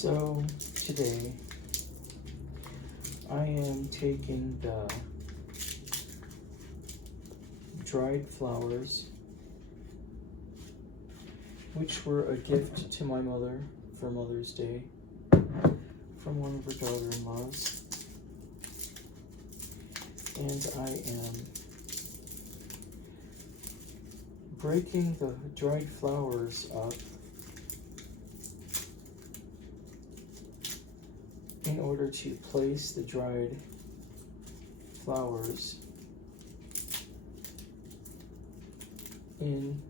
So today I am taking the dried flowers, which were a gift to my mother for Mother's Day from one of her daughter-in-laws, and I am breaking the dried flowers up in order to place the dried flowers in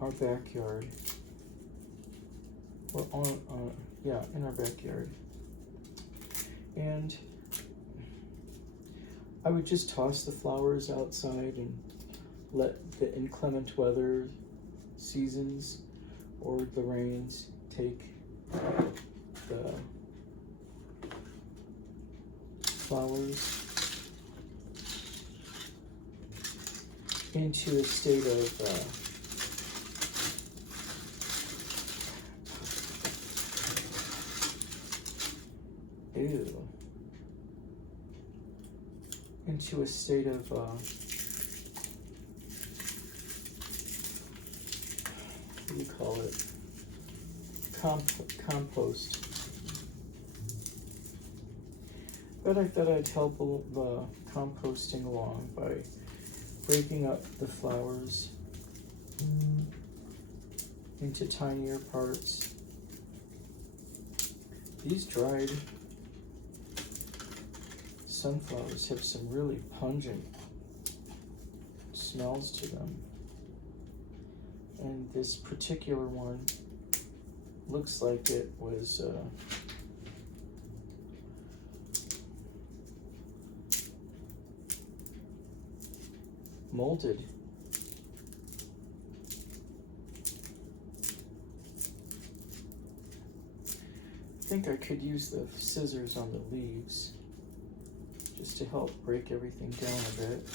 our backyard, or in our backyard. And I would just toss the flowers outside and let the inclement weather, seasons, or the rains take the flowers into a state of into a state of what do you call it? Compost. But I thought I'd help the composting along by breaking up the flowers into tinier parts. These dried sunflowers have some really pungent smells to them. And this particular one looks like it was molded. I think I could use the scissors on the leaves just to help break everything down a bit,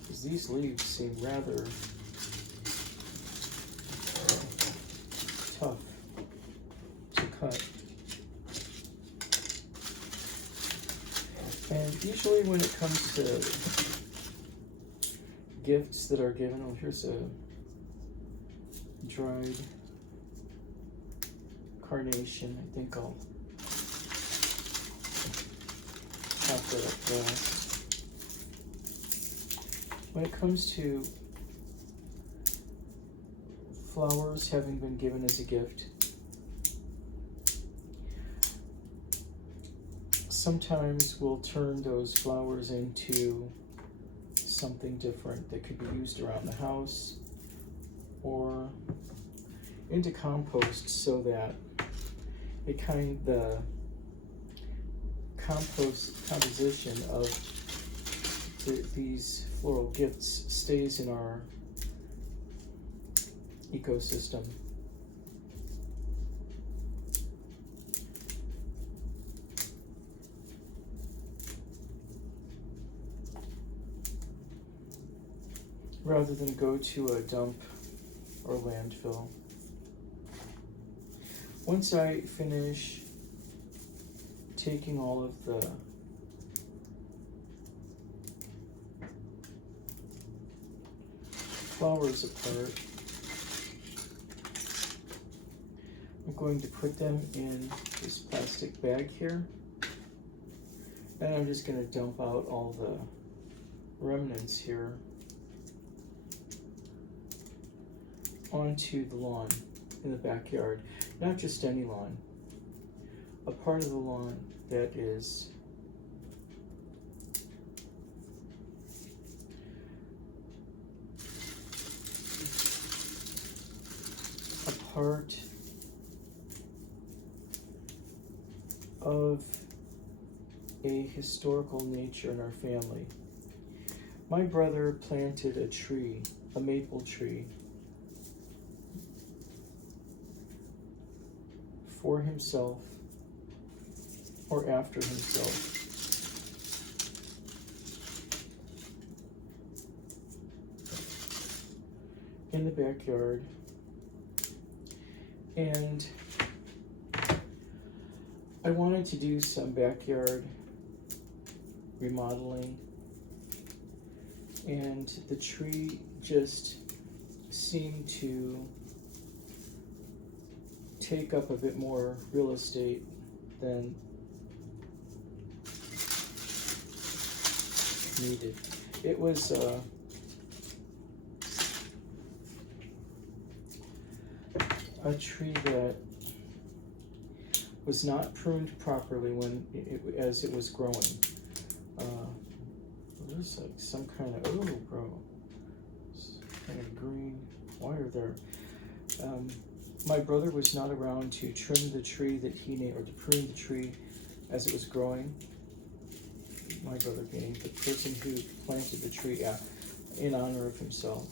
because these leaves seem rather tough to cut. And usually when it comes to gifts that are given, oh, here's a dried carnation. I think I'll top that up last. When it comes to flowers having been given as a gift, sometimes we'll turn those flowers into something different that could be used around the house or into compost, so that the composition of these floral gifts stays in our ecosystem. Rather than go to a dump or landfill. Once I finish taking all of the flowers apart, I'm going to put them in this plastic bag here, and I'm just going to dump out all the remnants here onto the lawn in the backyard. Not just any lawn, a part of the lawn that is a part of a historical nature in our family. My brother planted a tree, a maple tree, for himself or after himself. In the backyard, And I wanted to do some backyard remodeling, and the tree just seemed to take up a bit more real estate than needed. It was a tree that was not pruned properly when as it was growing. There's like some kind of kind of green wire there. My brother was not around to trim the tree that he named, or to prune the tree as it was growing. My brother being the person who planted the tree in honor of himself.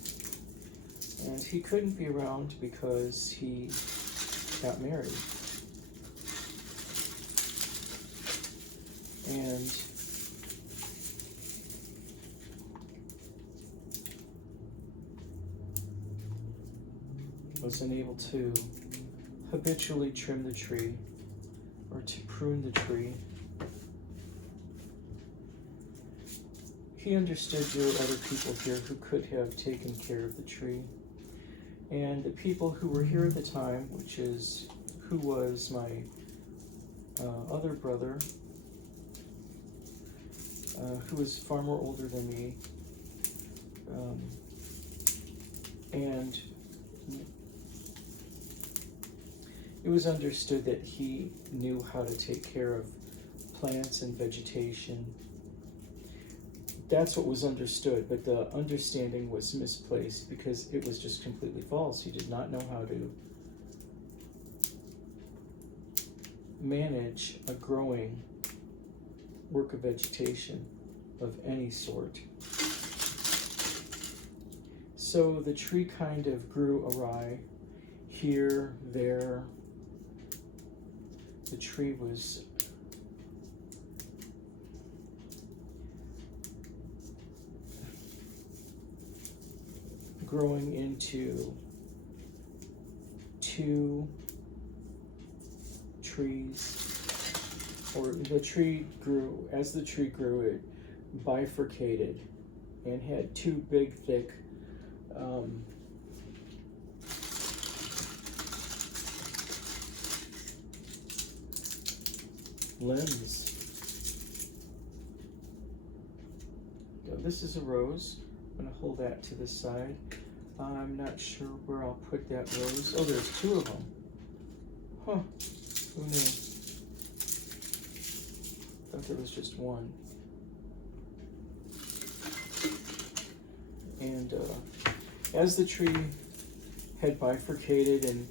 And he couldn't be around because he got married. And was unable to habitually trim the tree or to prune the tree. He understood there were other people here who could have taken care of the tree. And the people who were here at the time, who was my other brother, who was far more older than me, and it was understood that he knew how to take care of plants and vegetation. That's what was understood, but the understanding was misplaced because it was just completely false. He did not know how to manage a growing work of vegetation of any sort. So the tree kind of grew awry here, there. The tree was growing into two trees, or the tree grew, as the tree grew, it bifurcated and had two big, thick limbs. Now, this is a rose. I'm going to hold that to the side. I'm not sure where I'll put that rose. Oh, there's two of them. Huh. Who knew? Thought there was just one. And as the tree had bifurcated and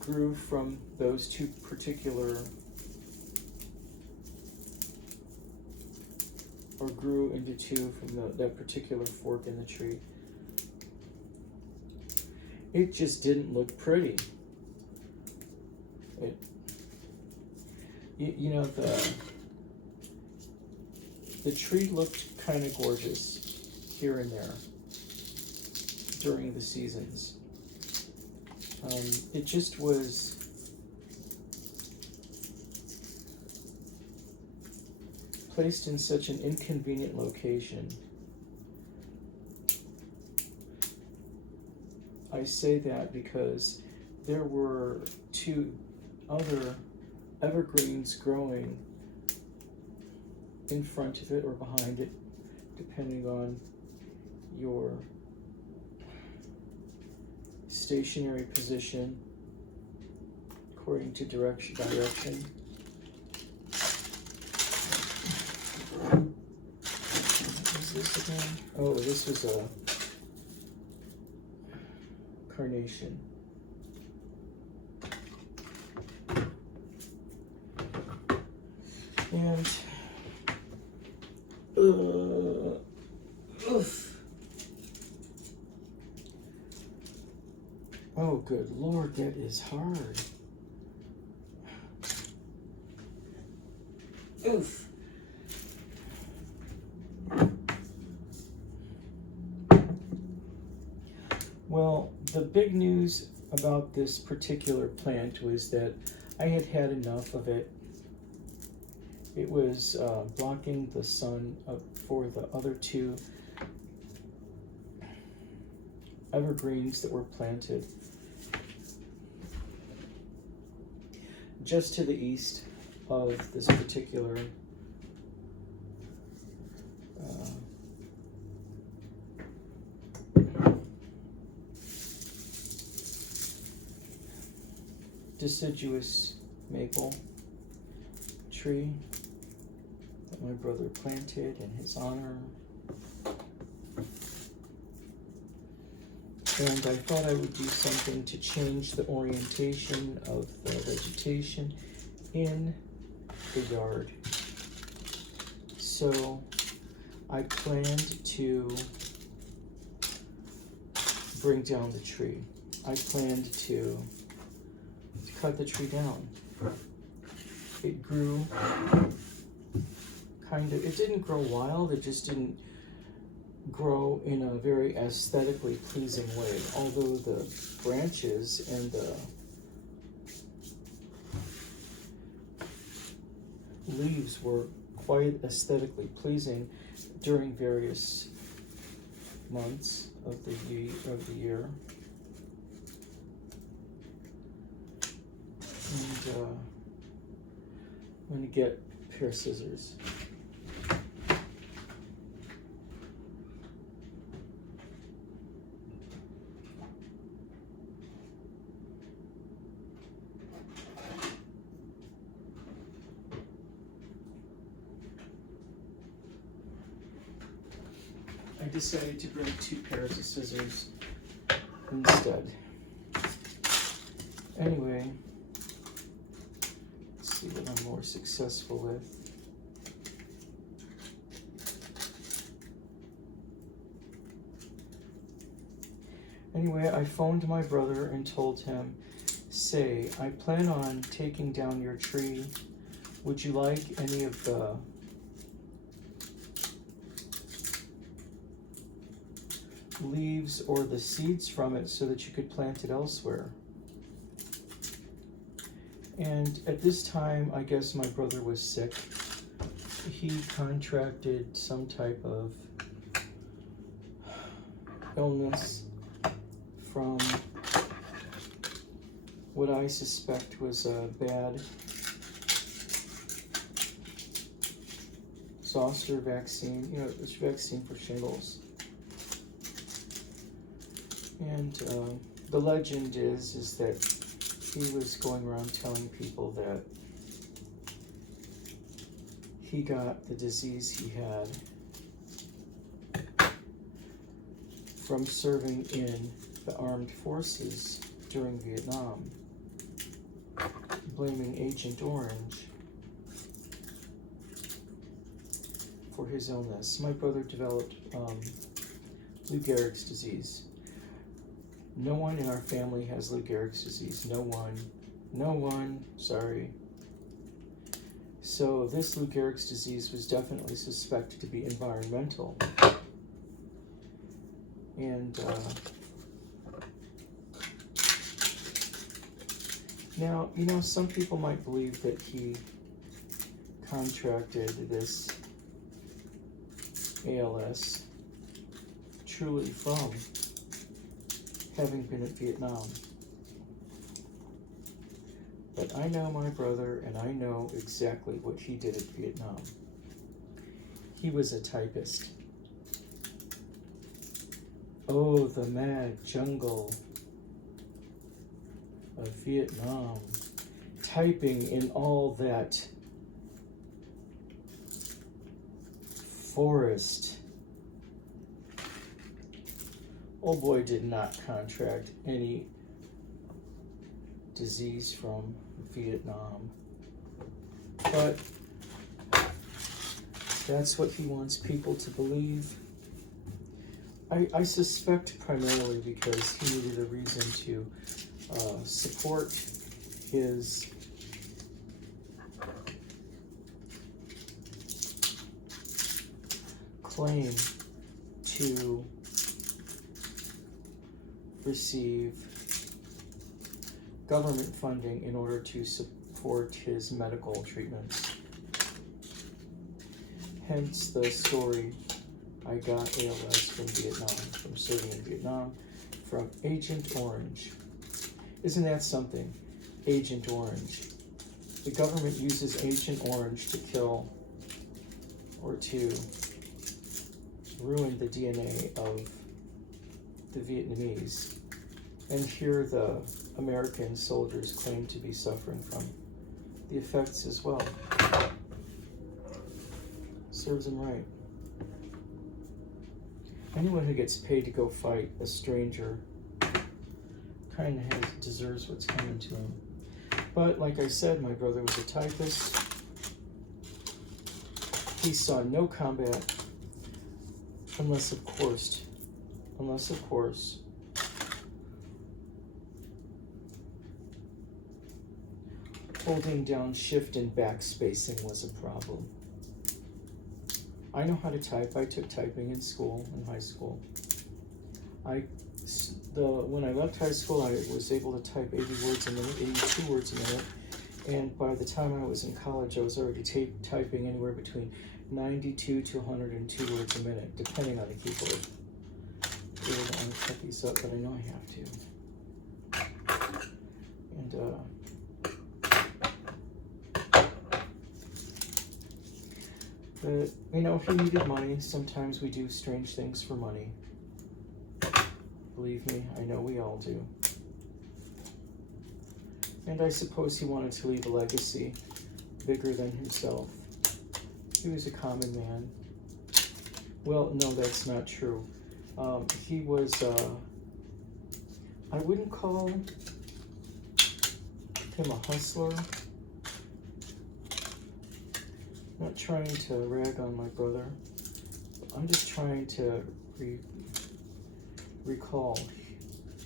grew from those two particular, or grew into two from that particular fork in the tree, it just didn't look pretty. You know, the tree looked kind of gorgeous here and there during the seasons. It just was placed in such an inconvenient location. I say that because there were two other evergreens growing in front of it or behind it, depending on your stationary position, according to direction. What was this again? Oh, this was a carnation. And oh, good Lord, that is hard. Oof. Well, the big news about this particular plant was that I had had enough of it. It was blocking the sun for the other two evergreens that were planted just to the east of this particular deciduous maple tree that my brother planted in his honor. And I thought I would do something to change the orientation of the vegetation in the yard. So I planned to bring down the tree. I planned to cut the tree down. It grew it didn't grow wild, it just didn't grow in a very aesthetically pleasing way, although the branches and the leaves were quite aesthetically pleasing during various months of the year. And I'm going to get a pair of scissors. I decided to bring 2 pairs of scissors instead. Anyway, let's see what I'm more successful with. Anyway, I phoned my brother and told him, say, I plan on taking down your tree. Would you like any of the leaves or the seeds from it so that you could plant it elsewhere? And at this time, I guess my brother was sick. He contracted some type of illness from what I suspect was a bad zoster vaccine, it's vaccine for shingles. And the legend is that he was going around telling people that he got the disease he had from serving in the armed forces during Vietnam, blaming Agent Orange for his illness. My brother developed Lou Gehrig's disease. No one in our family has Lou Gehrig's disease. No one, sorry. So this Lou Gehrig's disease was definitely suspected to be environmental. And now, some people might believe that he contracted this ALS truly from having been at Vietnam. But I know my brother, and I know exactly what he did at Vietnam. He was a typist. Oh, the mad jungle of Vietnam. Typing in all that forest. Old boy did not contract any disease from Vietnam, but that's what he wants people to believe. I suspect primarily because he needed a reason to support his claim to receive government funding in order to support his medical treatments. Hence the story, I got ALS from Vietnam, from serving in Vietnam, from Agent Orange. Isn't that something? Agent Orange. The government uses Agent Orange to kill or to ruin the DNA of the Vietnamese. And here the American soldiers claim to be suffering from the effects as well. Serves them right. Anyone who gets paid to go fight a stranger kind of deserves what's coming to him. But like I said, my brother was a typist. He saw no combat unless of course, holding down shift and backspacing was a problem. I know how to type. I took typing in school, in high school. When I left high school, I was able to type 80 words a minute, 82 words a minute. And by the time I was in college, I was already typing anywhere between 92 to 102 words a minute, depending on the keyboard. I don't want to cut these up, but I know I have to. And, but, you know, if he needed money, sometimes we do strange things for money. Believe me, I know we all do. And I suppose he wanted to leave a legacy bigger than himself. He was a common man. Well, no, that's not true. He was, I wouldn't call him a hustler. I'm not trying to rag on my brother. I'm just trying to recall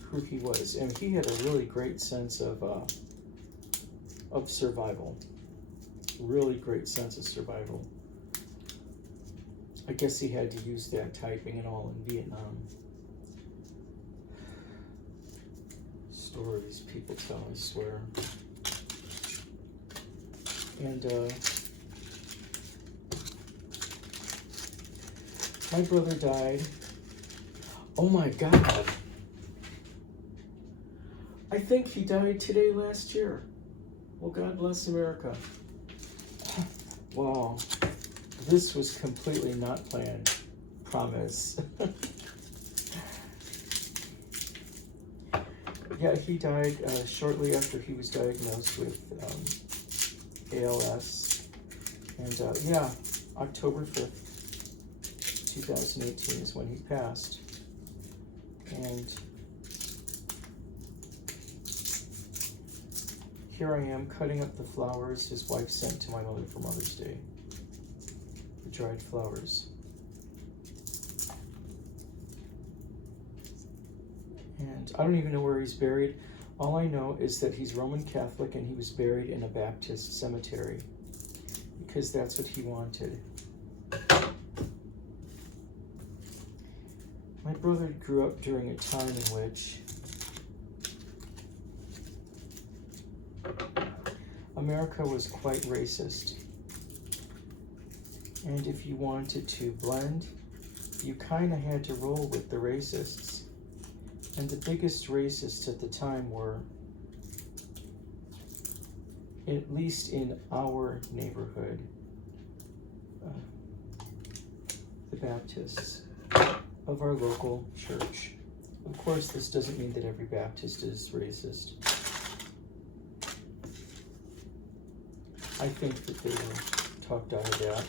who he was. And he had a really great sense of survival. Really great sense of survival. I guess he had to use that typing and all in Vietnam. Stories people tell, I swear. And my brother died. Oh my God. I think he died today last year. Well, God bless America. Wow. This was completely not planned. Promise. Yeah, he died shortly after he was diagnosed with ALS. And yeah, October 5th. 2018 is when he passed. And here I am cutting up the flowers his wife sent to my mother for Mother's Day. The dried flowers. And I don't even know where he's buried. All I know is that he's Roman Catholic and he was buried in a Baptist cemetery because that's what he wanted. My brother grew up during a time in which America was quite racist. And if you wanted to blend, you kind of had to roll with the racists. And the biggest racists at the time were, at least in our neighborhood, the Baptists of our local church. Of course, this doesn't mean that every Baptist is racist. I think that they were talked out of that.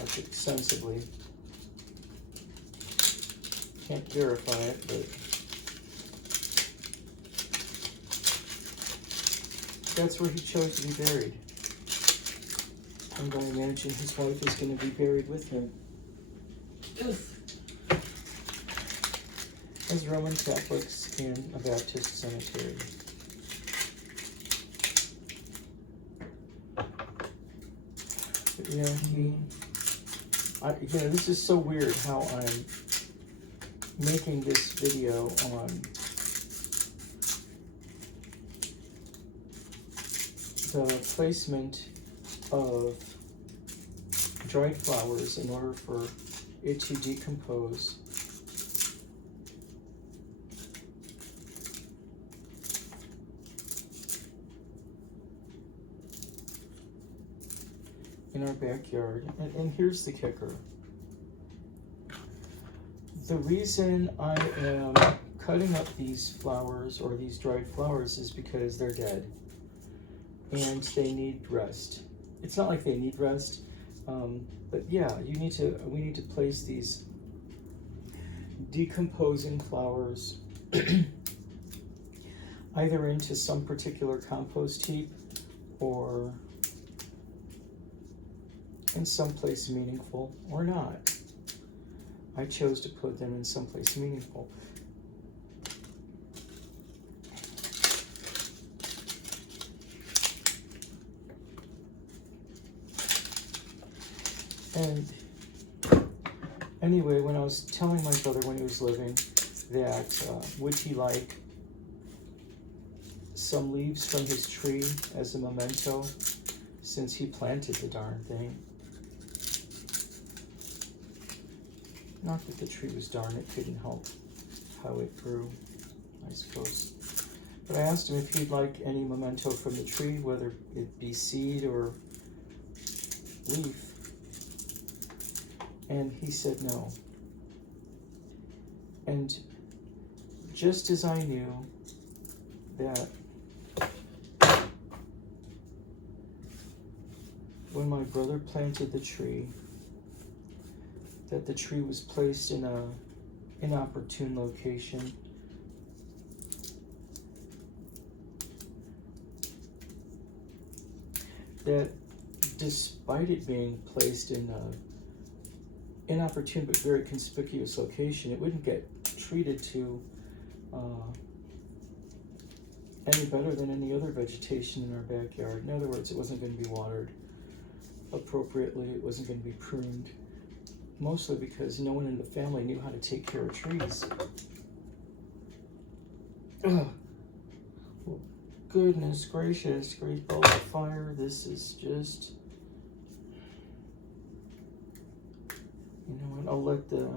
Logic, sensibly. Can't verify it, but that's where he chose to be buried. I'm going to imagine his wife is going to be buried with him. As Roman Catholics in a Baptist cemetery. But yeah, this is so weird how I'm making this video on the placement of dried flowers in order for it to decompose. In our backyard. And here's the kicker. The reason I am cutting up these flowers, or these dried flowers, is because they're dead and they need rest. It's not like they need rest, but yeah, we need to place these decomposing flowers either into some particular compost heap or in someplace meaningful or not. I chose to put them in someplace meaningful. And anyway, when I was telling my brother when he was living that would he like some leaves from his tree as a memento, since he planted the darn thing. Not that the tree was darn, it couldn't help how it grew, I suppose. But I asked him if he'd like any memento from the tree, whether it be seed or leaf. And he said no. And just as I knew that when my brother planted the tree, that the tree was placed in a inopportune location, that despite it being placed in a inopportune but very conspicuous location, it wouldn't get treated to any better than any other vegetation in our backyard. In other words, it wasn't going to be watered appropriately, it wasn't going to be pruned, mostly because no one in the family knew how to take care of trees. Oh, goodness gracious, great ball of fire. This is just, you know what, I'll let the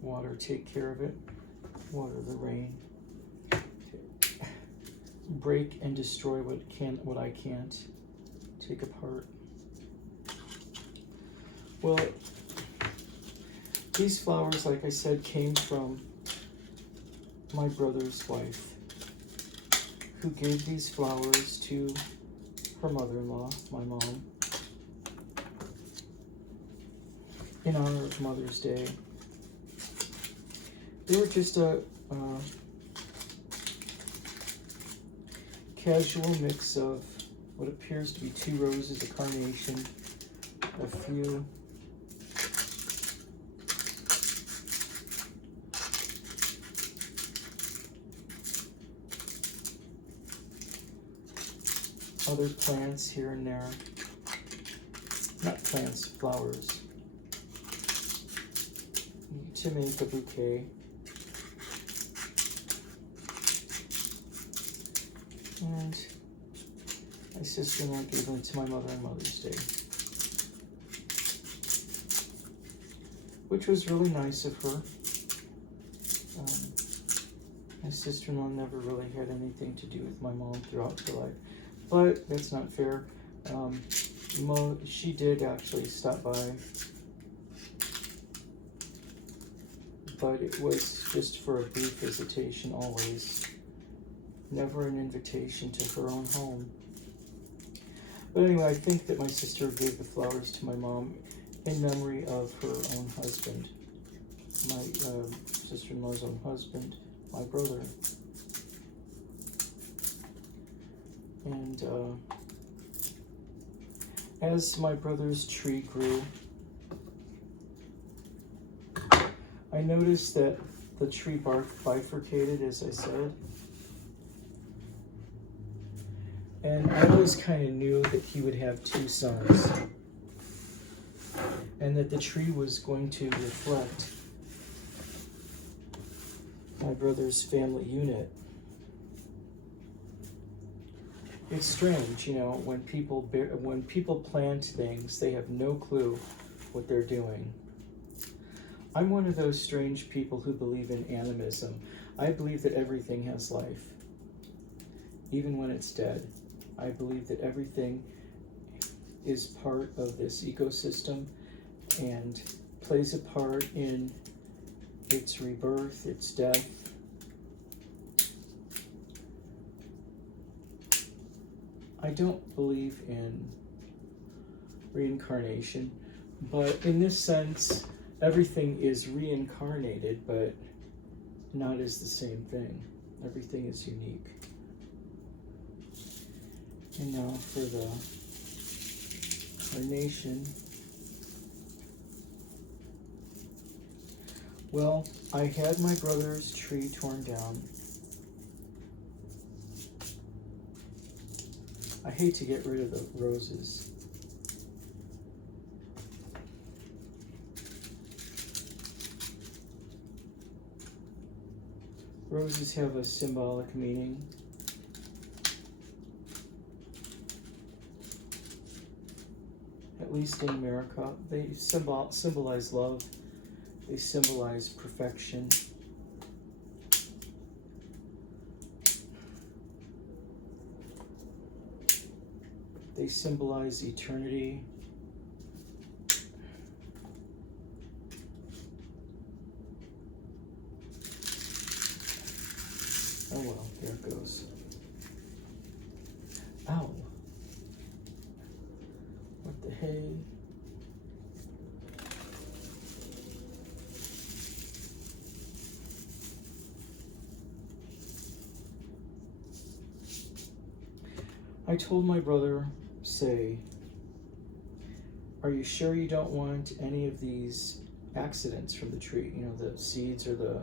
water take care of it. Water the rain. Break and destroy what I can't take apart. Well, these flowers, like I said, came from my brother's wife, who gave these flowers to her mother-in-law, my mom, in honor of Mother's Day. They were just a casual mix of what appears to be 2 roses, a carnation, a few other plants here and there. Not plants, flowers. To make a bouquet. And my sister-in-law gave them to my mother on Mother's Day, which was really nice of her. My sister-in-law never really had anything to do with my mom throughout her life, but that's not fair. She did actually stop by, but it was just for a brief visitation always. Never an invitation to her own home. But anyway, I think that my sister gave the flowers to my mom in memory of her own husband. My sister-in-law's own husband, my brother. And as my brother's tree grew, I noticed that the tree bark bifurcated, as I said. And I always kind of knew that he would have 2 sons, and that the tree was going to reflect my brother's family unit. It's strange, you know, when people plant things, they have no clue what they're doing. I'm one of those strange people who believe in animism. I believe that everything has life, even when it's dead. I believe that everything is part of this ecosystem and plays a part in its rebirth, its death. I don't believe in reincarnation, but in this sense, everything is reincarnated, but not as the same thing. Everything is unique. And now for the carnation. Well, I had my brother's tree torn down. I hate to get rid of the roses. Roses have a symbolic meaning. At least in America, they symbolize love. They symbolize perfection. They symbolize eternity. Oh well, there it goes. Ow. What the hey? I told my brother, say, are you sure you don't want any of these accidents from the tree? You know, the seeds or the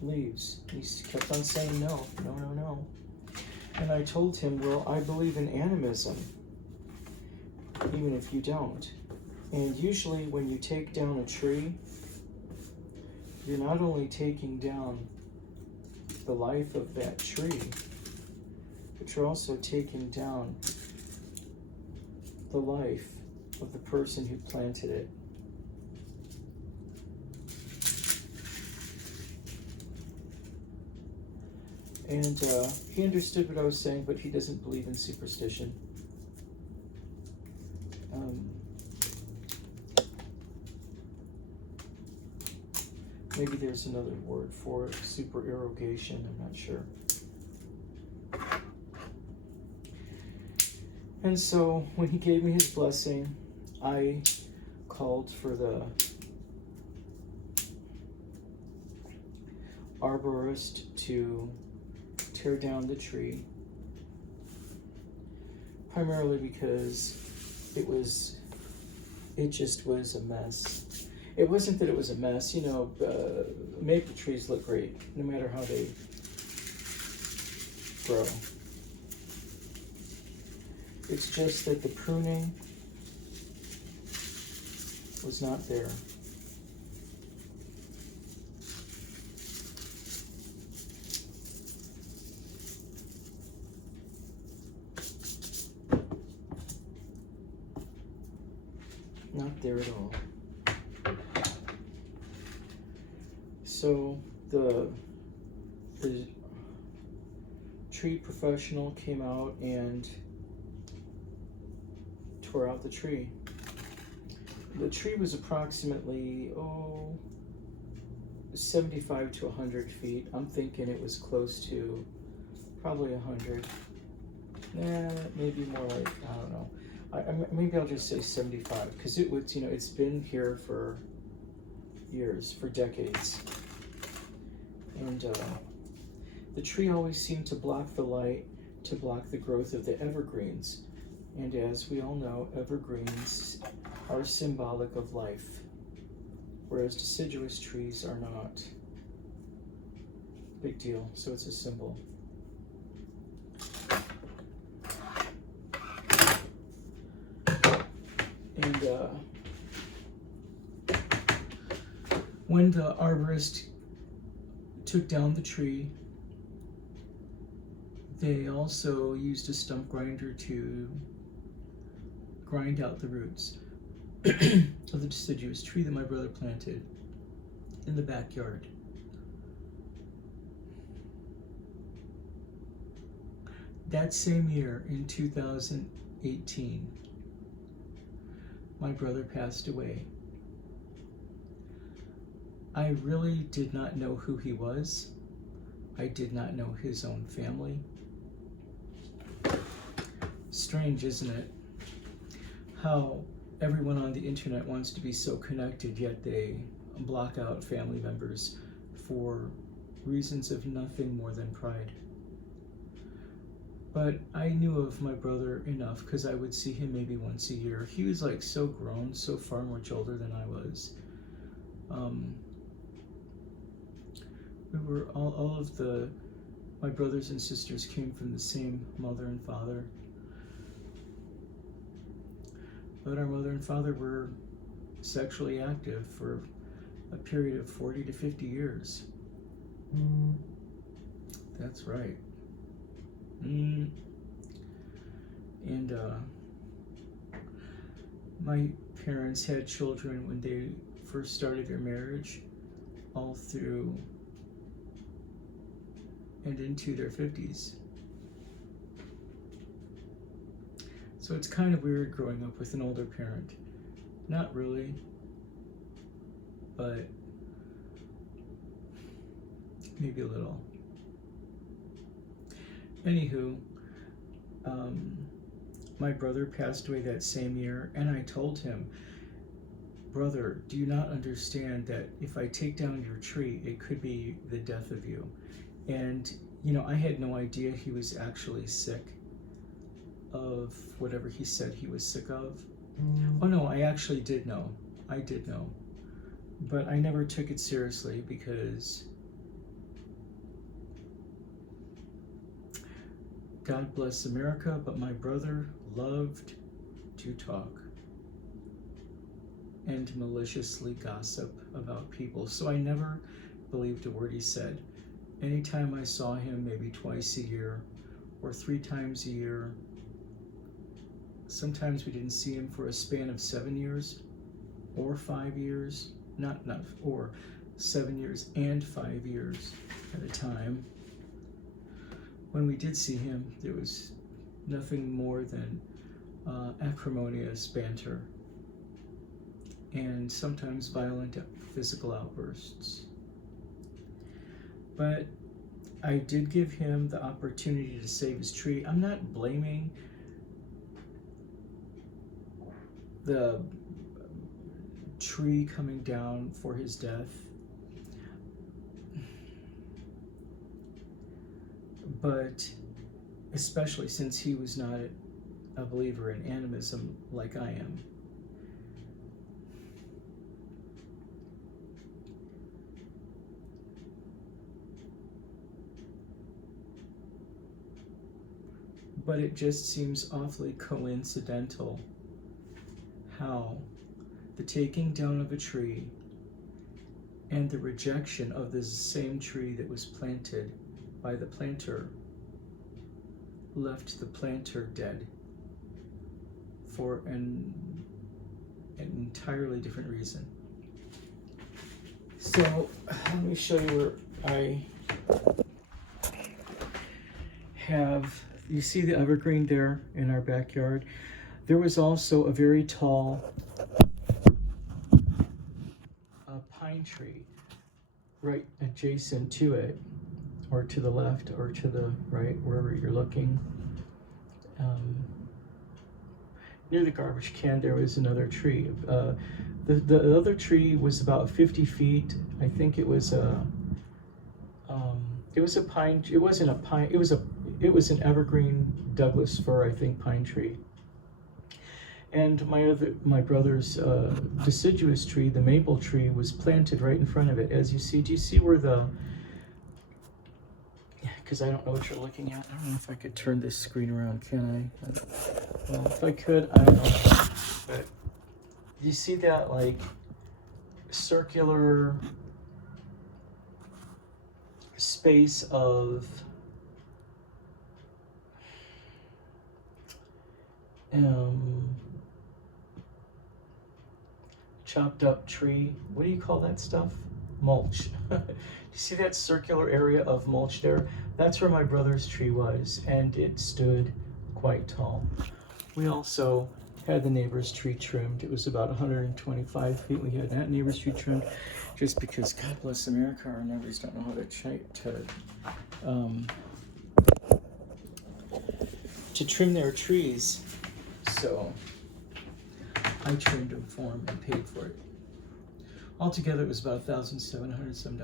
leaves. He kept on saying no, no, no, no. And I told him, well, I believe in animism, even if you don't. And usually when you take down a tree, you're not only taking down the life of that tree, but you're also taking down the life of the person who planted it. And he understood what I was saying, but he doesn't believe in superstition. Maybe there's another word for it, supererogation, I'm not sure. And so when he gave me his blessing, I called for the arborist to tear down the tree, primarily because it just was a mess. It wasn't that it was a mess, you know, maple trees look great, no matter how they grow. It's just that the pruning was not there. Not there at all. So the tree professional came out and tore out the tree. The tree was approximately 75 to 100 feet. I'm thinking it was close to probably 100. Maybe more like, I don't know. Maybe I'll just say 75, because it was, you know, it's been here for years, for decades. And the tree always seemed to block the light, to block the growth of the evergreens. And as we all know, evergreens are symbolic of life, whereas deciduous trees are not. Big deal, so it's a symbol. And when the arborist took down the tree, They also used a stump grinder to grind out the roots of the deciduous tree that my brother planted in the backyard. That same year, in 2018, my brother passed away. I really did not know who he was. I did not know his own family. Strange, isn't it? How everyone on the internet wants to be so connected, yet they block out family members for reasons of nothing more than pride. But I knew of my brother enough because I would see him maybe once a year. He was like so grown, so far much older than I was. We were all of my brothers and sisters came from the same mother and father. But our mother and father were sexually active for a period of 40 to 50 years. That's right. And my parents had children when they first started their marriage, all through and into their 50s. So it's kind of weird growing up with an older parent. Not really, but maybe a little. Anywho, my brother passed away that same year, and I told him, brother, do you not understand that if I take down your tree, it could be the death of you? And, you know, I had no idea he was actually sick of whatever he said he was sick of. Oh no, I actually did know. I did know. But I never took it seriously because God bless America, but my brother loved to talk and maliciously gossip about people. So I never believed a word he said. Anytime I saw him, maybe twice a year or 3 times a year, sometimes we didn't see him for a span of 7 years or 5 years, or 7 years and 5 years at a time. When we did see him, there was nothing more than acrimonious banter and sometimes violent physical outbursts. But I did give him the opportunity to save his tree. I'm not blaming the tree coming down for his death, but especially since he was not a believer in animism like I am. But it just seems awfully coincidental how the taking down of a tree and the rejection of the same tree that was planted by the planter left the planter dead for an entirely different reason. So let me show you where I have, you see the evergreen there in our backyard? There was also a very tall pine tree right adjacent to it, or to the left or to the right, wherever you're looking. Near the garbage can there was another tree. The other tree was about 50 feet. I think it was a pine. It wasn't a pine. It was an evergreen Douglas fir, I think, pine tree. And my brother's deciduous tree, the maple tree, was planted right in front of it. As you see, do you see where because I don't know what you're looking at. I don't know if I could turn this screen around, can I? Well, if I could, I don't know. But you see that like circular space of Chopped up tree. What do you call that stuff? Mulch. You see that circular area of mulch there? That's where my brother's tree was, and it stood quite tall. We also had the neighbor's tree trimmed. It was about 125 feet. We had that neighbor's tree trimmed just because, God bless America, our neighbors don't know how to trim their trees. So I trimmed them for him and paid for it. Altogether, it was about $1,700 some.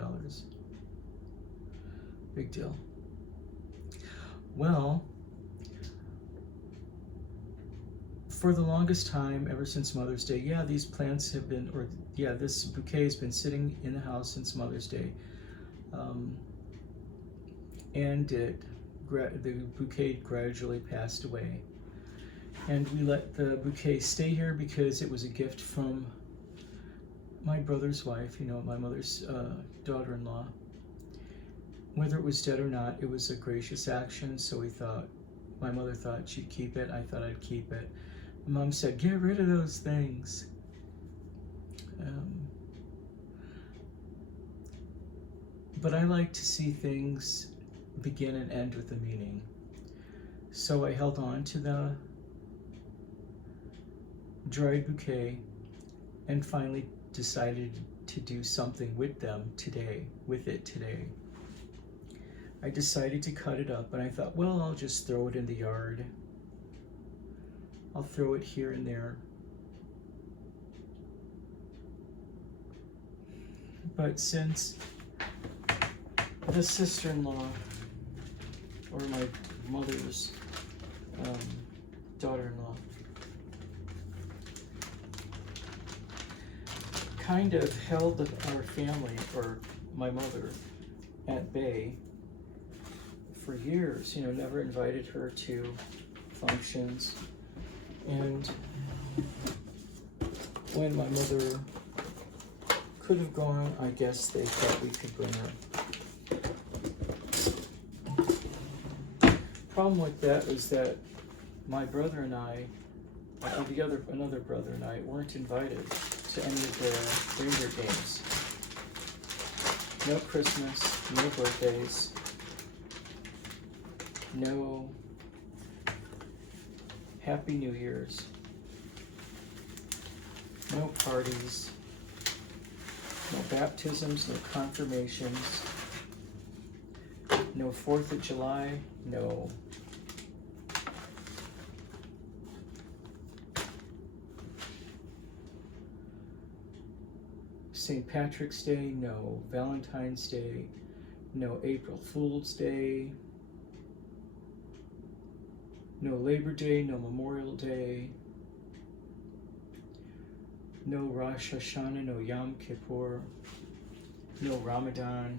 Big deal. Well, for the longest time, ever since Mother's Day, yeah, these plants have been, or yeah, this bouquet has been sitting in the house since Mother's Day. And the bouquet gradually passed away. And we let the bouquet stay here because it was a gift from my brother's wife, you know, my mother's daughter-in-law. Whether it was dead or not, it was a gracious action, so we thought, my mother thought she'd keep it, I thought I'd keep it. Mom said, get rid of those things. But I like to see things begin and end with a meaning. So I held on to the dried bouquet and finally decided to do something with it today. I decided to cut it up, and I thought, well, I'll just throw it in the yard. I'll throw it here and there. But since the sister-in-law, or my mother's daughter-in-law, kind of held our family, or my mother, at bay for years, you know, never invited her to functions. And when my mother could have gone, I guess they thought we could bring her. Problem with that is that my brother and I, another brother and I, weren't invited to any of the reindeer games. No Christmas, no birthdays, no Happy New Year's, no parties, no baptisms, no confirmations, no 4th of July, no St. Patrick's Day, no Valentine's Day, no April Fool's Day, no Labor Day, no Memorial Day, no Rosh Hashanah, no Yom Kippur, no Ramadan.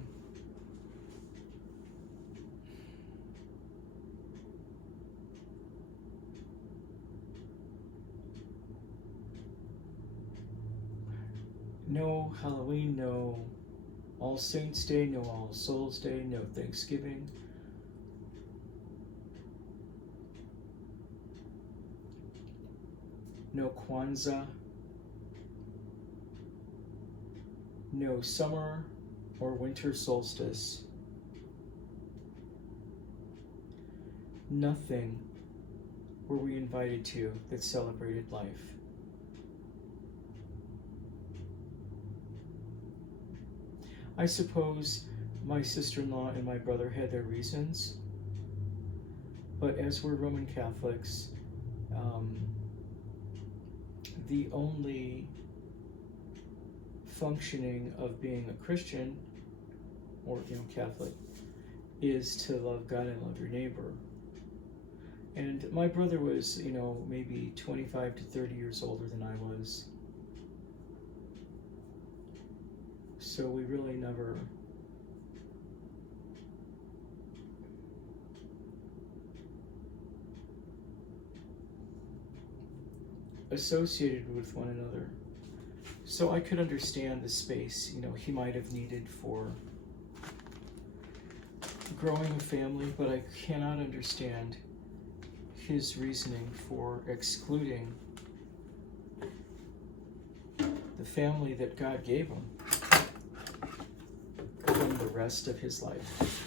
No Halloween, no All Saints Day, no All Souls Day, no Thanksgiving. No Kwanzaa, no summer or winter solstice. Nothing were we invited to that celebrated life. I suppose my sister-in-law and my brother had their reasons, but as we're Roman Catholics, the only functioning of being a Christian, or Catholic, is to love God and love your neighbor. And my brother was, maybe 25 to 30 years older than I was. So we really never associated with one another. So I could understand the space, he might have needed for growing a family, but I cannot understand his reasoning for excluding the family that God gave him from the rest of his life.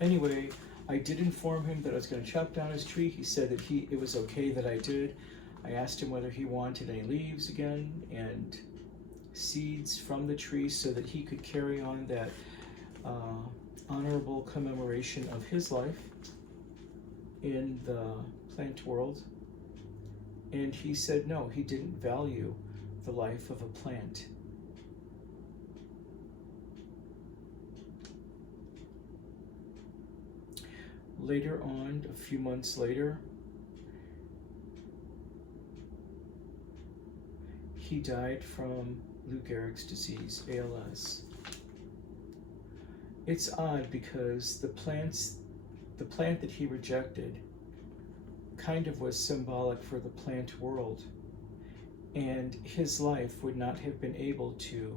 Anyway, I did inform him that I was going to chop down his tree. He said that it was okay that I did. I asked him whether he wanted any leaves again and seeds from the tree so that he could carry on that honorable commemoration of his life in the plant world. And he said no, he didn't value the life of a plant. Later on, a few months later, he died from Lou Gehrig's disease, ALS. It's odd because the plant that he rejected kind of was symbolic for the plant world, and his life would not have been able to,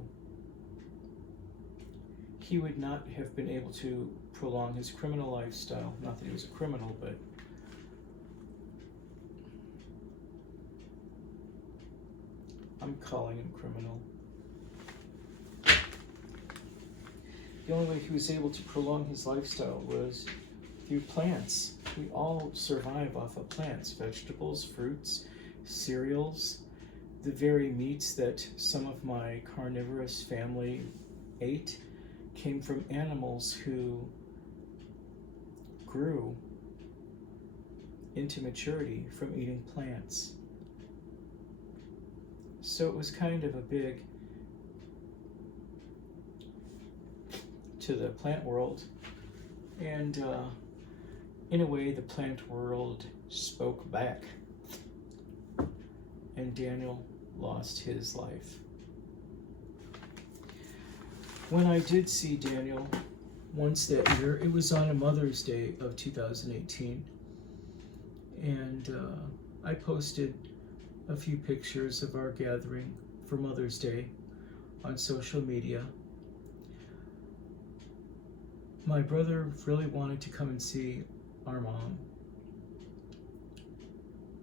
he would not have been able to prolong his criminal lifestyle. Not that he was a criminal, but I'm calling him criminal. The only way he was able to prolong his lifestyle was through plants. We all survive off of plants, vegetables, fruits, cereals, the very meats that some of my carnivorous family ate came from animals who grew into maturity from eating plants. So it was kind of a big to the plant world, and in a way the plant world spoke back, and Daniel lost his life. When I did see Daniel once that year, it was on a Mother's Day of 2018, and I posted a few pictures of our gathering for Mother's Day on social media. My brother really wanted to come and see our mom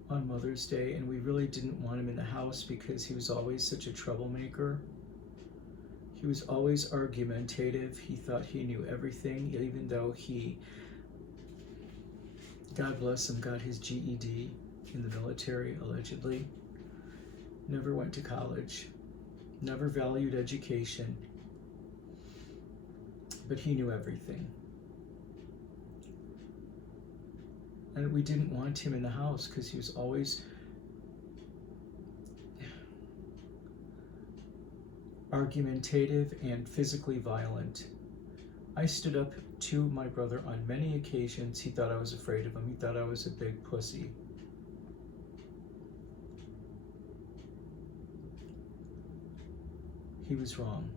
on Mother's Day, and we really didn't want him in the house because he was always such a troublemaker. He was always argumentative. He thought he knew everything, even though he, God bless him, got his GED in the military, allegedly. Never went to college, never valued education, but he knew everything. And we didn't want him in the house because he was always argumentative and physically violent. I stood up to my brother on many occasions. He thought I was afraid of him. He thought I was a big pussy. He was wrong.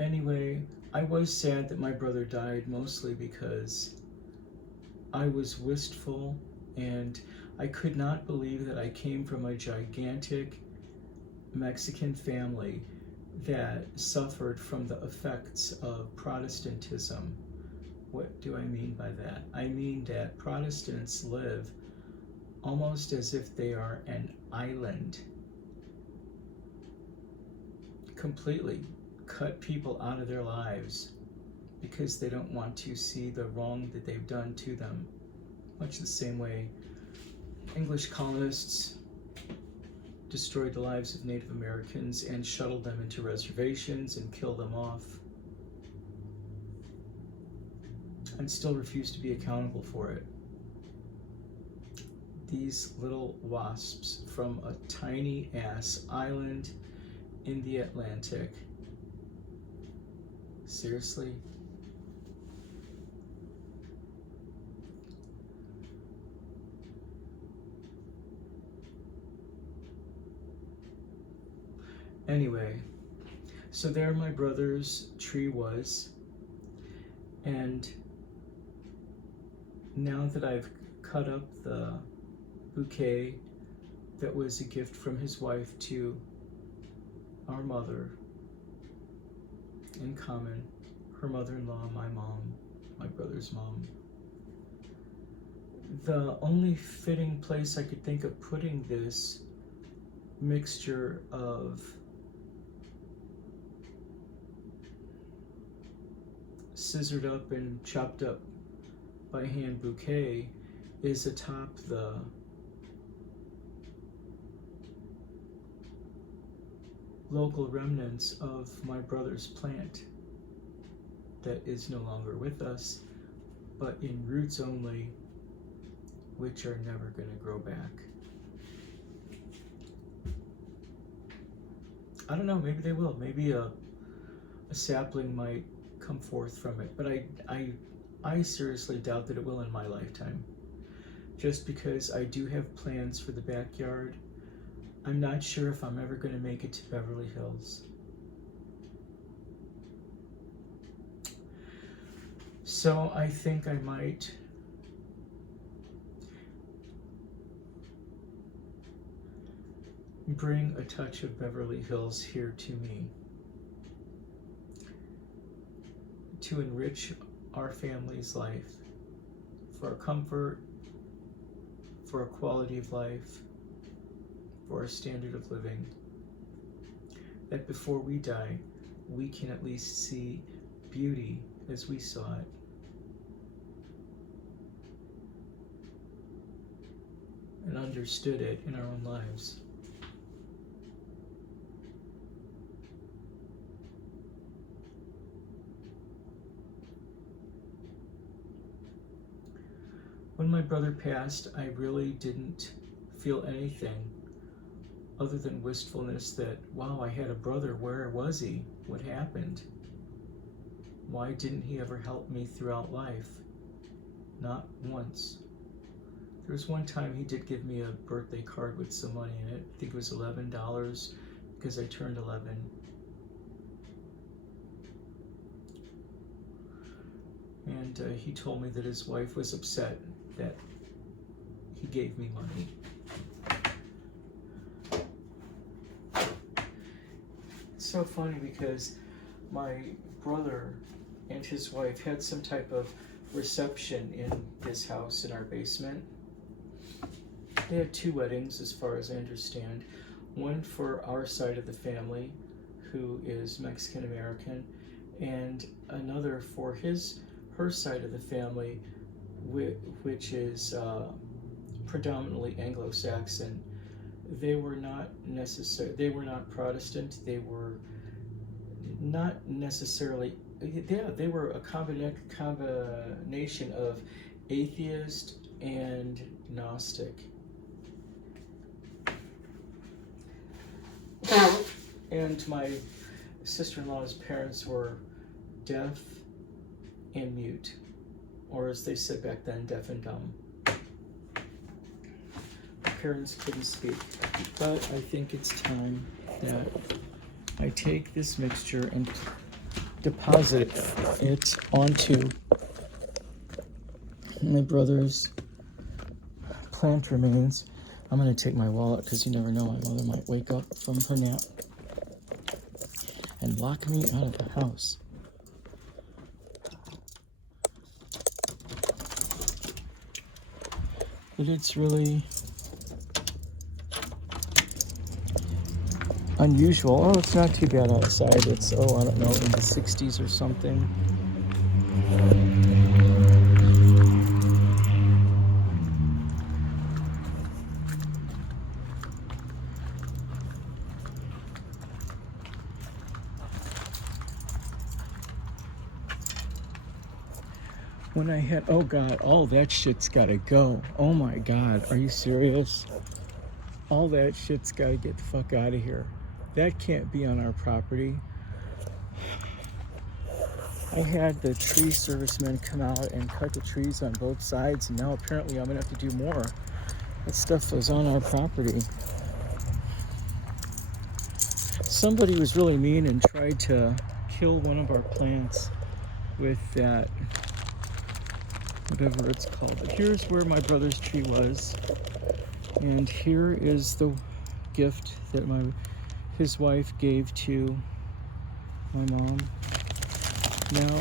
Anyway, I was sad that my brother died, mostly because I was wistful and I could not believe that I came from a gigantic Mexican family that suffered from the effects of Protestantism. What do I mean by that? I mean that Protestants live almost as if they are an island, completely cut people out of their lives because they don't want to see the wrong that they've done to them. Much the same way English colonists destroyed the lives of Native Americans and shuttled them into reservations and killed them off, and still refuse to be accountable for it. These little wasps from a tiny ass island in the Atlantic. Seriously? Anyway, so there my brother's tree was, and now that I've cut up the bouquet that was a gift from his wife to our mother in common, her mother-in-law, my mom, my brother's mom. The only fitting place I could think of putting this mixture of scissored up and chopped up by hand bouquet is atop the local remnants of my brother's plant that is no longer with us, but in roots only, which are never going to grow back. I don't know, maybe they will. Maybe a sapling might come forth from it, but I seriously doubt that it will in my lifetime. Just because I do have plans for the backyard, I'm not sure if I'm ever going to make it to Beverly Hills. So I think I might bring a touch of Beverly Hills here to me to enrich our family's life, for our comfort, for our quality of life, for our standard of living, that before we die, we can at least see beauty as we saw it. And understood it in our own lives. When my brother passed, I really didn't feel anything other than wistfulness that, wow, I had a brother. Where was he? What happened? Why didn't he ever help me throughout life? Not once. There was one time he did give me a birthday card with some money in it. I think it was $11 because I turned 11. And he told me that his wife was upset that he gave me money. It's so funny because my brother and his wife had some type of reception in this house in our basement. They had 2 weddings, as far as I understand. One for our side of the family, who is Mexican American, and another for her side of the family, which is predominantly Anglo-Saxon. They were not Protestant. They were not necessarily. Yeah, they were a combination of atheist and Gnostic. And my sister-in-law's parents were deaf and mute, or as they said back then, deaf and dumb. My parents couldn't speak, but I think it's time that I take this mixture and deposit it onto my brother's plant remains. I'm going to take my wallet because you never know, my mother might wake up from her nap and lock me out of the house. But it's really unusual. Oh, it's not too bad outside. It's, I don't know, in the 60s or something. When I had, oh God, all that shit's gotta go. Oh my God, are you serious? All that shit's gotta get the fuck out of here. That can't be on our property. I had the tree servicemen come out and cut the trees on both sides, and now apparently I'm gonna have to do more. That stuff was on our property. Somebody was really mean and tried to kill one of our plants with that whatever it's called. But here's where my brother's tree was, and here is the gift that his wife gave to my mom. Now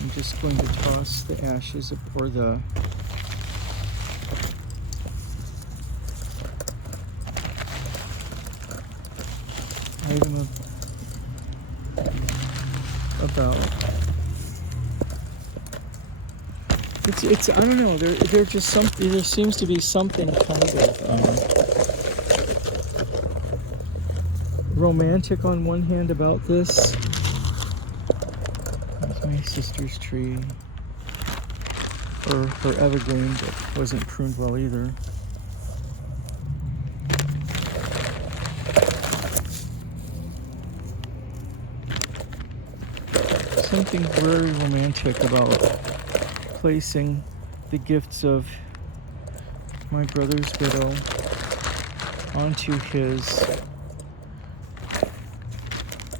I'm just going to toss the ashes or the item about it's I don't know, they're just something. There seems to be something kind of romantic on one hand about this. That's my sister's tree, or her evergreen that wasn't pruned well either. Something very romantic about placing the gifts of my brother's widow onto his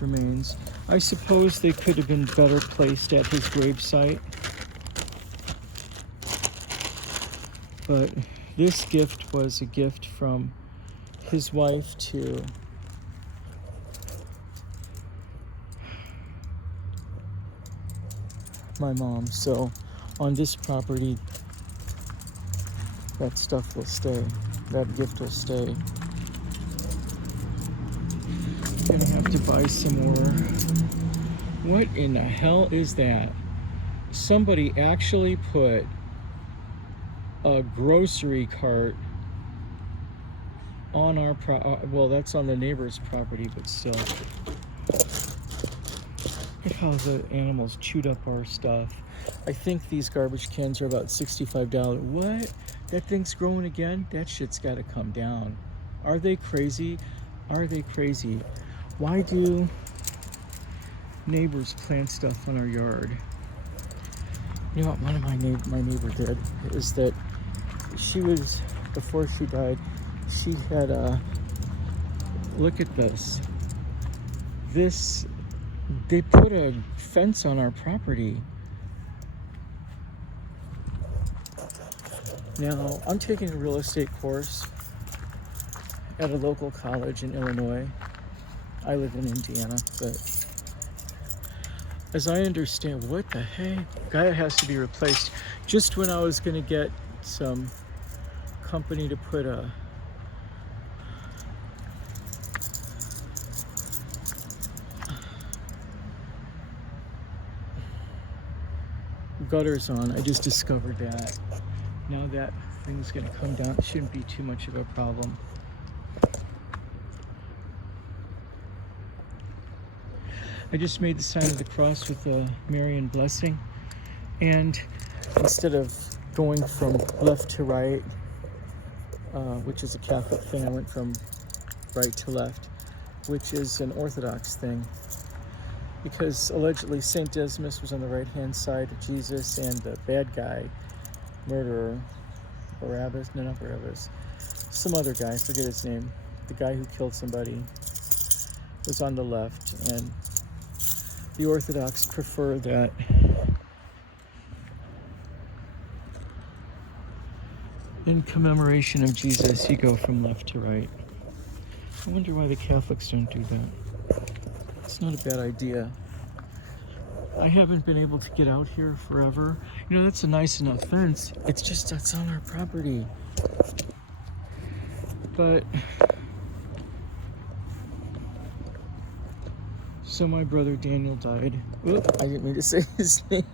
remains. I suppose they could have been better placed at his gravesite, but this gift was a gift from his wife to my mom. So on this property, that stuff will stay. That gift will stay. I'm gonna have to buy some more. What in the hell is that? Somebody actually put a grocery cart on our well, that's on the neighbor's property, but still. Look how the animals chewed up our stuff. I think these garbage cans are about $65. What? That thing's growing again? That shit's gotta come down. Are they crazy? Are they crazy? Why do neighbors plant stuff on our yard? You know what one of my neighbor did is that she was, before she died, she had look at this. They put a fence on our property. Now, I'm taking a real estate course at a local college in Illinois. I live in Indiana, but as I understand, what the heck? Guy has to be replaced. Just when I was going to get some company to put gutters on, I just discovered that. Now that thing's going to come down, it shouldn't be too much of a problem. I just made the sign of the cross with the Marian blessing, and instead of going from left to right, which is a Catholic thing, I went from right to left, which is an Orthodox thing, because allegedly St. Deciduous was on the right-hand side of Jesus, and the bad guy, murderer, Barabbas, no, not Barabbas, some other guy, I forget his name, the guy who killed somebody, was on the left, and the Orthodox prefer that in commemoration of Jesus, you go from left to right. I wonder why the Catholics don't do that. It's not a bad idea. I haven't been able to get out here forever. You know, that's a nice enough fence. It's just that's on our property. But so my brother Daniel died. Oop, I didn't mean to say his name.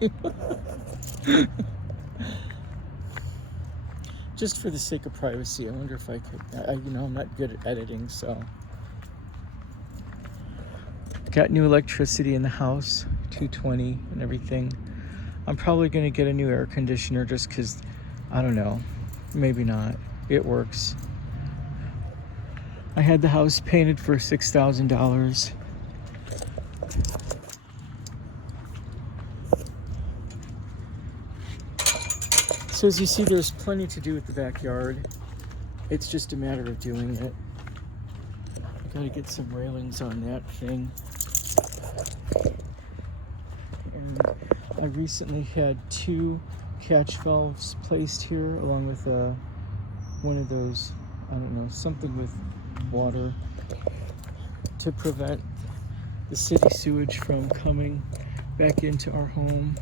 Just for the sake of privacy, I wonder if I could. I'm not good at editing, so. Got new electricity in the house, 220 and everything. I'm probably gonna get a new air conditioner just because, I don't know, maybe not. It works. I had the house painted for $6,000. So as you see, there's plenty to do with the backyard. It's just a matter of doing it. I gotta get some railings on that thing. And I recently had 2 catch valves placed here, along with one of those, I don't know, something with water to prevent the city sewage from coming back into our home.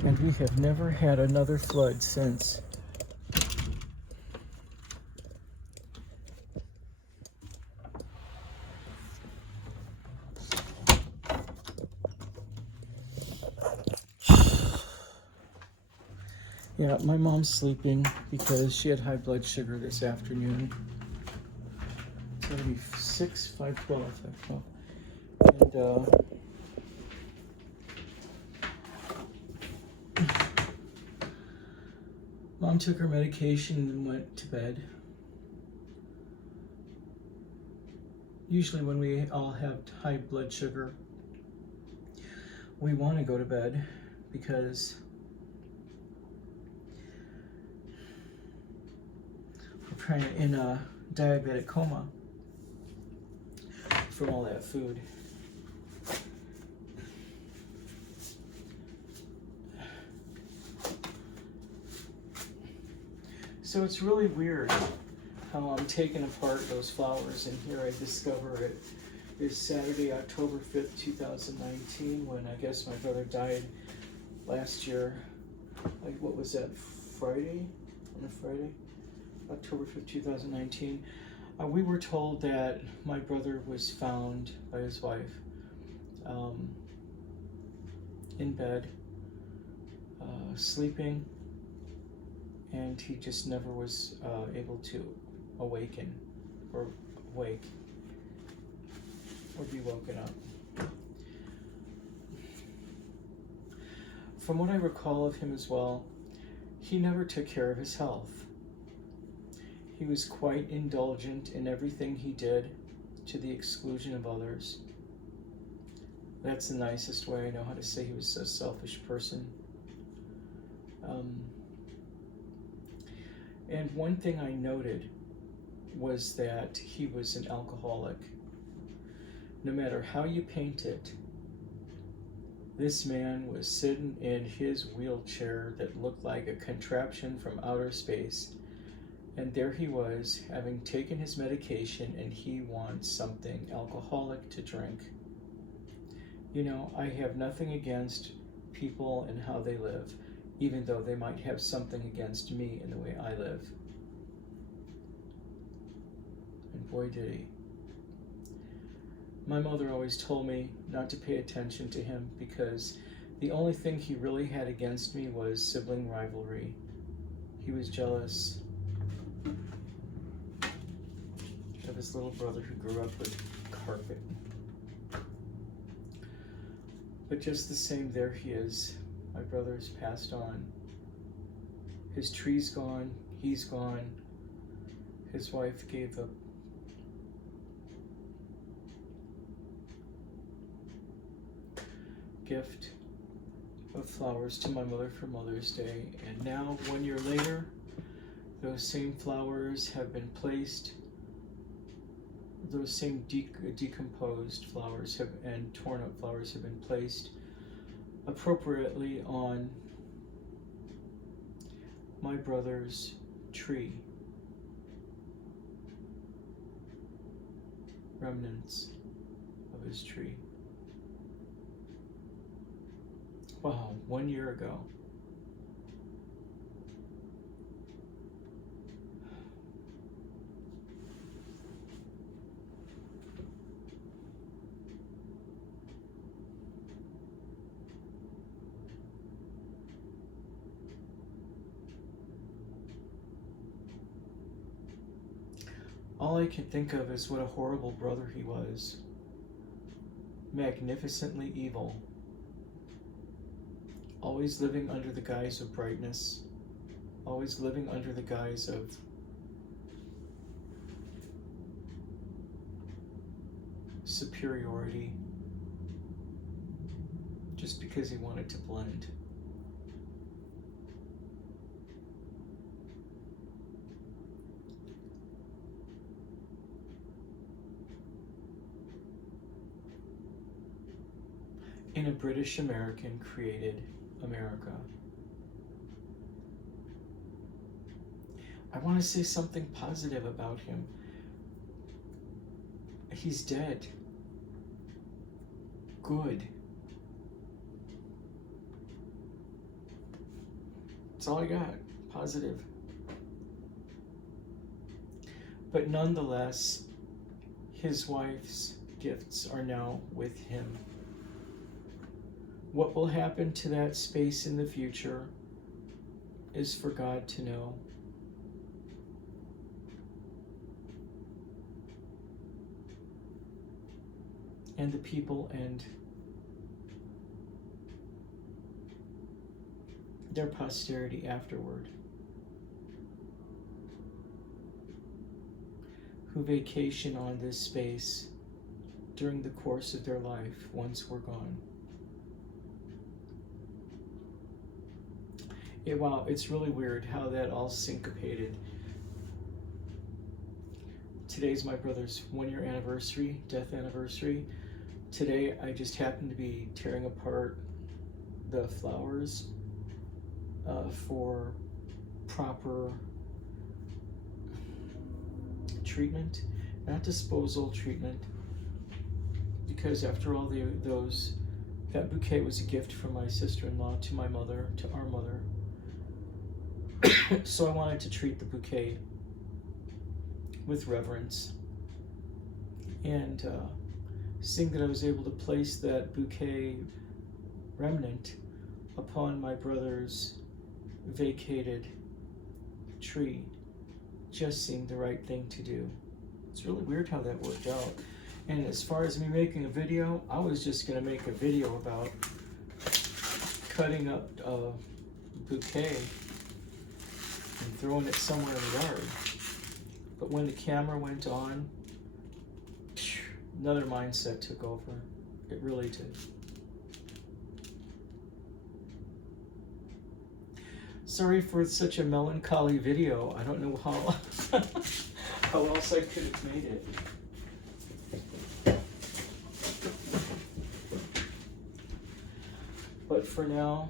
And we have never had another flood since. Yeah, my mom's sleeping because she had high blood sugar this afternoon. 76, 512, 512. And Mom took her medication and went to bed. Usually when we all have high blood sugar, we want to go to bed because we're in a diabetic coma from all that food. So it's really weird how I'm taking apart those flowers, and here I discover it is Saturday, October 5th, 2019, when I guess my brother died last year. Like, what was that, Friday? On a Friday? October 5th, 2019. We were told that my brother was found by his wife in bed, sleeping, and he just never was able to awaken or wake or be woken up. From what I recall of him as well, he never took care of his health. He was quite indulgent in everything he did, to the exclusion of others. That's the nicest way I know how to say he was a selfish person. And one thing I noted was that he was an alcoholic. No matter how you paint it, this man was sitting in his wheelchair that looked like a contraption from outer space. And there he was, having taken his medication, and he wants something alcoholic to drink. You know, I have nothing against people and how they live, even though they might have something against me in the way I live. And boy did he. My mother always told me not to pay attention to him because the only thing he really had against me was sibling rivalry. He was jealous of his little brother who grew up with carpet. But just the same, there he is. My brother's passed on. His tree's gone, he's gone. His wife gave a gift of flowers to my mother for Mother's Day, and now 1 year later, those same flowers have been placed, those same decomposed flowers and torn up flowers have been placed appropriately on my brother's tree. Remnants of his tree. Wow, 1 year ago. All I can think of is what a horrible brother he was. Magnificently evil. Always living under the guise of brightness. Always living under the guise of superiority. Just because he wanted to blend. in a British American created America. I want to say something positive about him. He's dead. Good. That's all I got. Positive. But nonetheless, his wife's gifts are now with him. What will happen to that space in the future is for God to know. And the people and their posterity afterward, who vacation on this space during the course of their life once we're gone. Wow, it's really weird how that all syncopated. Today's my brother's 1-year anniversary, death anniversary. Today I just happened to be tearing apart the flowers for proper treatment, not disposal, treatment, because after all that bouquet was a gift from my sister-in-law to my mother, to our mother. So I wanted to treat the bouquet with reverence, and seeing that I was able to place that bouquet remnant upon my brother's vacated tree just seemed the right thing to do. It's really weird how that worked out. And as far as me making a video, I was just going to make a video about cutting up a bouquet and throwing it somewhere in the yard. But when the camera went on, another mindset took over. It really did. Sorry for such a melancholy video. I don't know how how else I could have made it. But for now,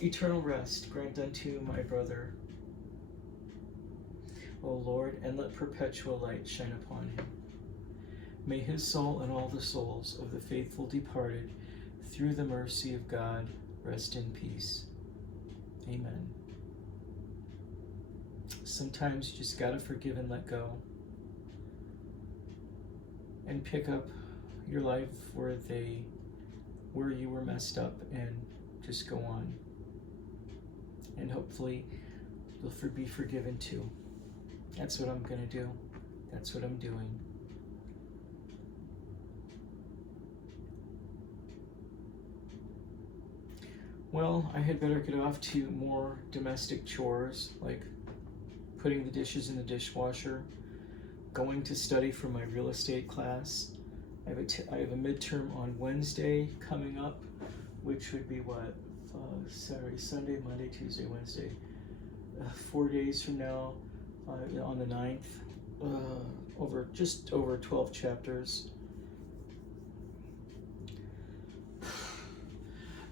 eternal rest grant unto my brother, O Lord, and let perpetual light shine upon him. May his soul and all the souls of the faithful departed, through the mercy of God, rest in peace. Amen. Sometimes you just gotta forgive and let go, and pick up your life where you were messed up, and just go on. And hopefully you'll be forgiven too. That's what I'm gonna do. That's what I'm doing. Well, I had better get off to more domestic chores, like putting the dishes in the dishwasher, going to study for my real estate class. I have a midterm on Wednesday coming up, which would be what? Saturday, Sunday, Monday, Tuesday, Wednesday. 4 days from now, on the 9th, just over 12 chapters.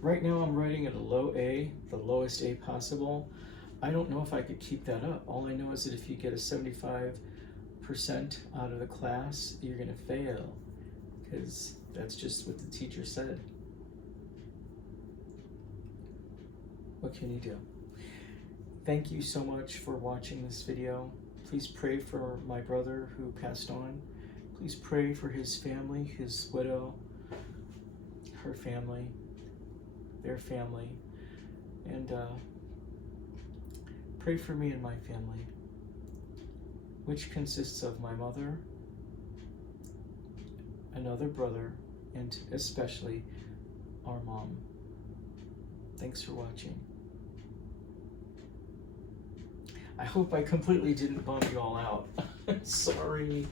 Right now I'm writing at a low A, the lowest A possible. I don't know if I could keep that up. All I know is that if you get a 75% out of the class, you're gonna fail, because that's just what the teacher said. What can you do? Thank you so much for watching this video. Please pray for my brother who passed on. Please pray for his family, his widow, her family, their family, and pray for me and my family, which consists of my mother, another brother, and especially our mom. Thanks for watching. I hope I completely didn't bum you all out. Sorry.